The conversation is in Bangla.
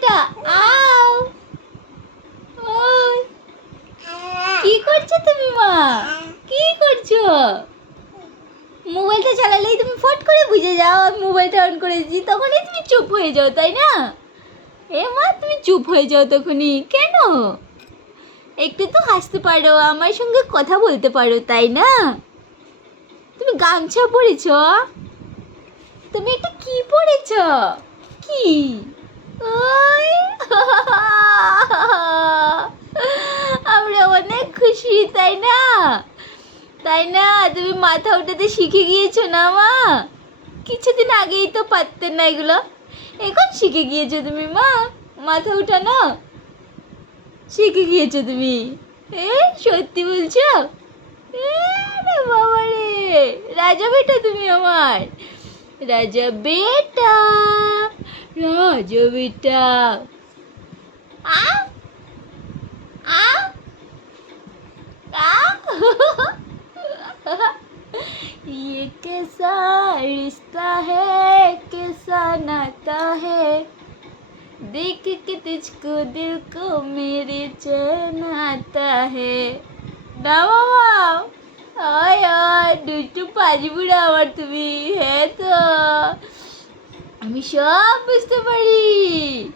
বেটা আও। কি করছ তুমি, মা? কি করছ? মোবাইলটা চালালেই তুমি ফট করে বুঝে যাও, আমি মোবাইলটা অন করেছি, তখনই তুমি চুপ হয়ে যাও, তাই না? এ মা, তুমি চুপ হয়ে যাও তখনই। কেন? একটু তো হাসতে পারো, আমার সঙ্গে কথা বলতে পারো, তাই না? তুমি গামছা পরেছ? তুমি এটা কি পরেছ? কি? আমরা অনেক খুশি, তাই না? তাই না? তুমি মাথা উঠাতে শিখে গিয়েছো না, মা? কিছুদিন আগেই তো পারতেন না এগুলো। এখন শিখে গিয়েছো তুমি, মা? মাথা উঠানো? শিখে গিয়েছো তুমি? এ, সত্যি বলছো? বাবা রে রাজা বেটা তুমি আমার। राजा बेटा राजा बेटा। आ? आ? आ? ये कैसा रिश्ता है, कैसा नाता है? देख के तुझको दिल को मेरे चैन आता है। दावा দুষ্টু না আমার তুমি হ্যাঁ তো? আমি সব বুঝতে পারি।